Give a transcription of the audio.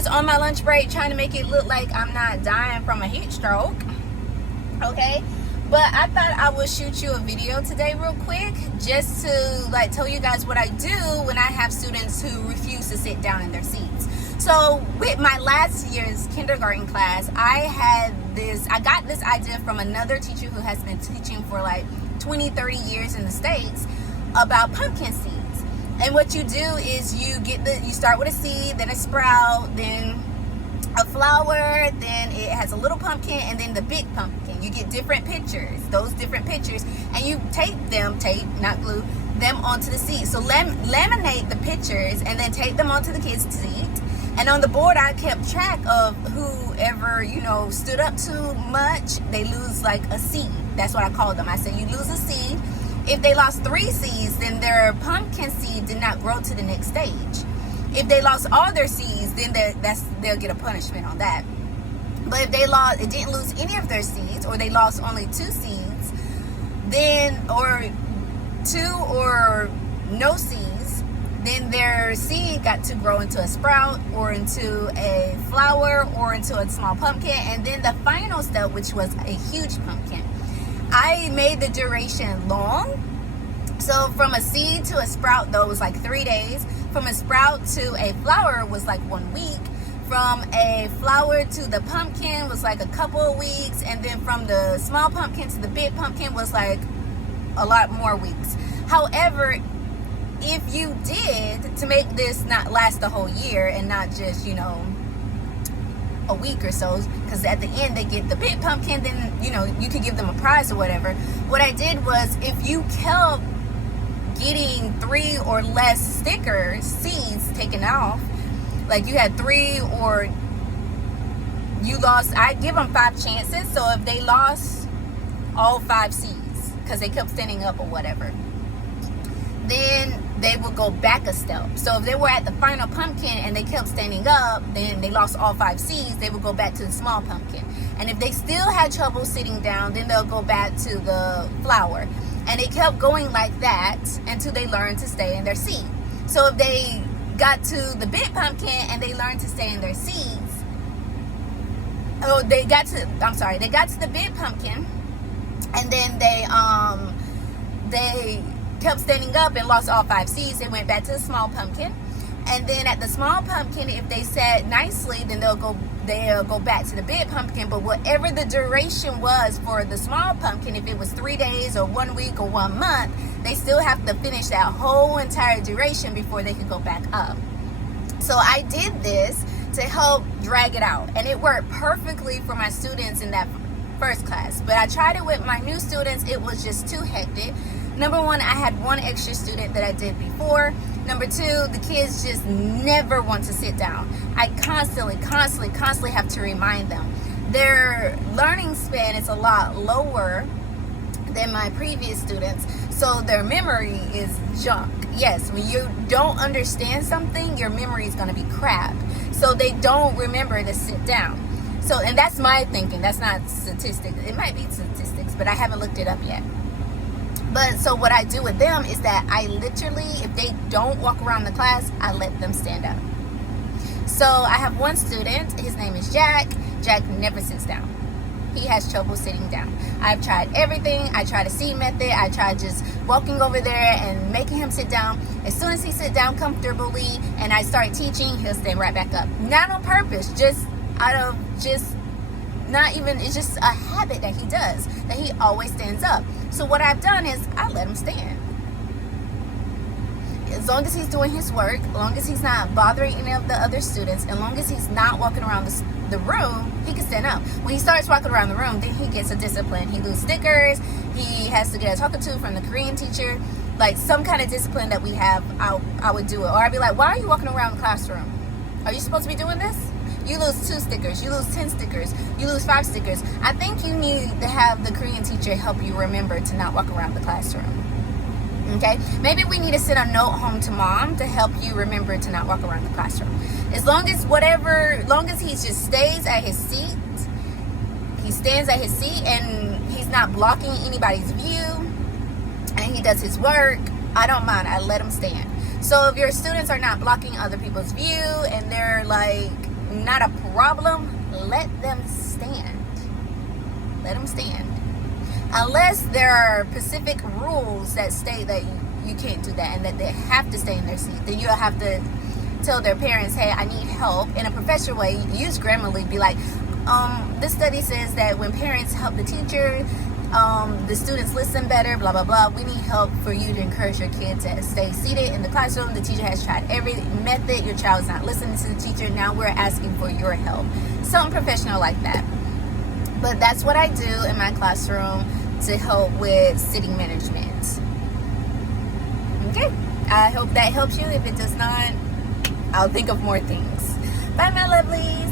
just on my lunch break trying to make it look like I'm not dying from a heat stroke. Okay, but I thought I would shoot you a video today real quick just to like tell you guys what I do when I have students who refuse to sit down in their seats. So with my last year's kindergarten class, I got this idea from another teacher who has been teaching for like 20-30 years in the States about pumpkin seeds. And what you do is you start with a seed, then a sprout, then a flower, then it has a little pumpkin, and then the big pumpkin. You get different pictures, those different pictures, and you tape, not glue, them onto the seed. So laminate the pictures and then take them onto the kids' seat. And on the board, I kept track of whoever, stood up too much, they lose like a seed. That's what I called them. I said, you lose a seed. If they lost 3 seeds, then their pumpkin seed did not grow to the next stage. If they lost all their seeds, then they'll get a punishment on that. But if it didn't lose any of their seeds, or they lost only 2 seeds, or 2 or no seeds, then their seed got to grow into a sprout, or into a flower, or into a small pumpkin, and then the final step, which was a huge pumpkin. I made the duration long. So from a seed to a sprout, though, was like 3 days. From a sprout to a flower was like 1 week. From a flower to the pumpkin was like a couple of weeks. And then from the small pumpkin to the big pumpkin was like a lot more weeks. However, if you did, to make this not last the whole year and not just, a week or so, because at the end they get the big pumpkin, then you could give them a prize or whatever. What I did was, if you kept getting 3 or less seeds taken off, like you had 3 or you lost, I give them 5 chances. So if they lost all 5 seeds because they kept standing up or whatever, then they will go back a step. So if they were at the final pumpkin and they kept standing up, then they lost all 5 seeds, they would go back to the small pumpkin. And if they still had trouble sitting down, then they'll go back to the flower. And it kept going like that until they learned to stay in their seat. So if they got to the big pumpkin and they learned to stay in their seeds, they got to the big pumpkin, and then they kept standing up and lost all 5 seeds. They went back to the small pumpkin, and then at the small pumpkin, if they sat nicely, then they'll go back to the big pumpkin. But whatever the duration was for the small pumpkin, if it was 3 days or 1 week or 1 month, they still have to finish that whole entire duration before they can go back up. So I did this to help drag it out, and it worked perfectly for my students in that first class. But I tried it with my new students. It was just too hectic. Number 1, I had 1 extra student that I did before. Number 2, the kids just never want to sit down. I constantly have to remind them. Their learning span is a lot lower than my previous students, so their memory is junk. Yes, when you don't understand something, your memory is going to be crap. So they don't remember to sit down. So, and that's my thinking. That's not statistics. It might be statistics, but I haven't looked it up yet. But so what I do with them is that I literally, if they don't walk around the class, I let them stand up. So I have 1 student, his name is Jack. Jack never sits down. He has trouble sitting down. I've tried everything. I tried a seat method. I tried just walking over there and making him sit down. As soon as he sits down comfortably and I start teaching, he'll stand right back up. Not on purpose, just out of it's just a habit that he does, that he always stands up. So what I've done is I let him stand. As long as he's doing his work, as long as he's not bothering any of the other students, as long as he's not walking around the room, he can stand up. When he starts walking around the room, then he gets a discipline. He loses stickers. He has to get a talking to from the Korean teacher. Like some kind of discipline that we have, I would do it. Or I'd be like, why are you walking around the classroom? Are you supposed to be doing this? You lose 2 stickers, you lose 10 stickers, you lose 5 stickers. I think you need to have the Korean teacher help you remember to not walk around the classroom. Okay? Maybe we need to send a note home to mom to help you remember to not walk around the classroom. As long as he just stays at his seat, he stands at his seat and he's not blocking anybody's view and he does his work, I don't mind. I let him stand. So if your students are not blocking other people's view and they're like not a problem, let them stand. Let them stand. Unless there are specific rules that state that you can't do that and that they have to stay in their seat, then you'll have to tell their parents, hey, I need help, in a professional way. Use Grammarly. Be like, this study says that when parents help the teacher, the students listen better, blah blah blah. We need help for you to encourage your kids to stay seated in the classroom. The teacher has tried every method. Your child is not listening to the teacher. Now we're asking for your help. Something professional like that. But that's what I do in my classroom to help with sitting management. Okay, I hope that helps you. If it does not, I'll think of more things. Bye, my lovelies.